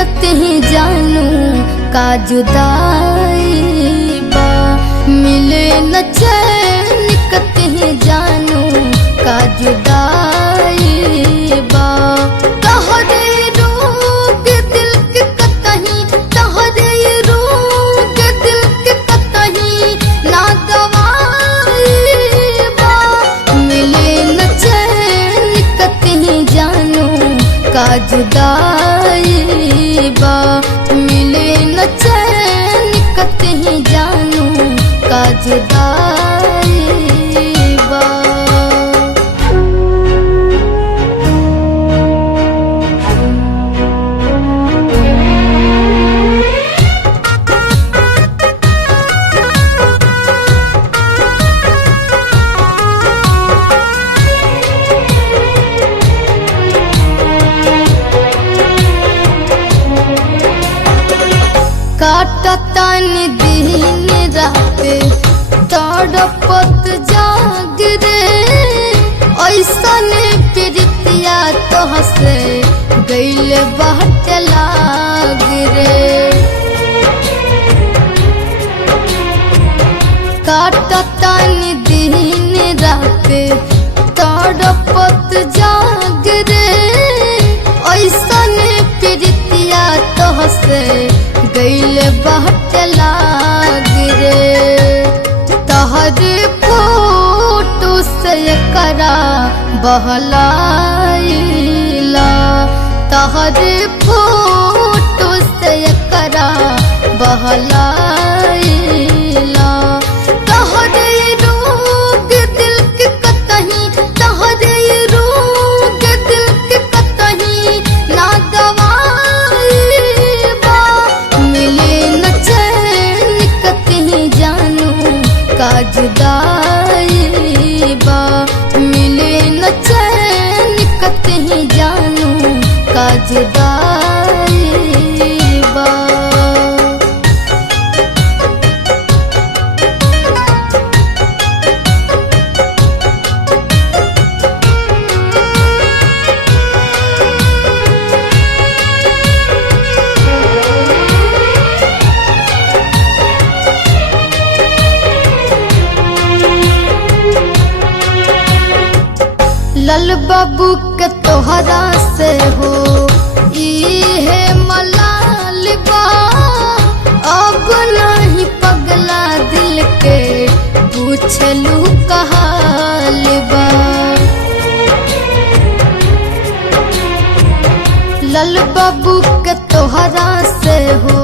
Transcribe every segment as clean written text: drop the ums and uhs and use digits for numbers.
कतही जानू का जुदाई बा। मिले न चैन कतही जानू का जुदाई बा। तहरे रोग दिल के कतही, तहरे रोग दिल के कतही ना दवाई बा। मिले न चैन कतही जानू का जुदाई बा। मिले न चैन कतही जानू का जुदाई बा। काटतन दिन रात तड़पत जाग रे। ऐसन प्रीतिया तोहसे गइल बाट लाग रे। काटतन दिन रात तड़पत जाग रे। ऐसन प्रीतिया तोहसे गइल बाट लाग रे। तहरे फोटो से करा बहलाइला। तहरे फोटो से करा बहलाइला। तहरे रोग दिल के कतही, तहरे रोग दिल के कतही ना दवाई बा। मिले न चैन कतही जानू का जुदाई बा। मिले न चैन कतही जानू का जुदाई बा। लाल बाबू के तोहरा से हो इहे मलाल बा। अब नहीं पगला दिल के पूछलू कहाल बा। लाल बाबू के तोहरा से हो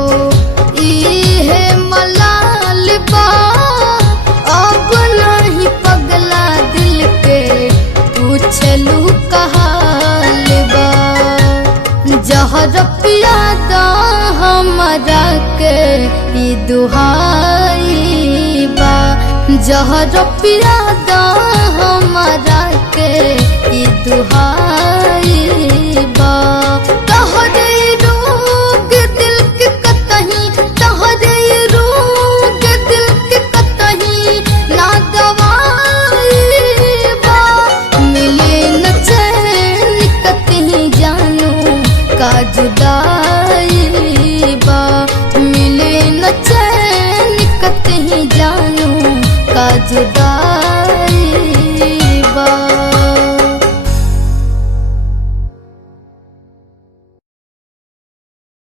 इहे मलाल बा। अब नहीं पगला दिल के पूछलू कहाल बा। जहर पियादा हमरा के ई दुहाई बा। जहर पियादा हमरा के ई दुहाई बा। तहरे रोग दिल के कतही, तहरे रोग दिल के कतही ना दवाई बा। मिले न चैन कतही जानू का जुदाई बा। मिले न चैन कतही जानू का जुदाई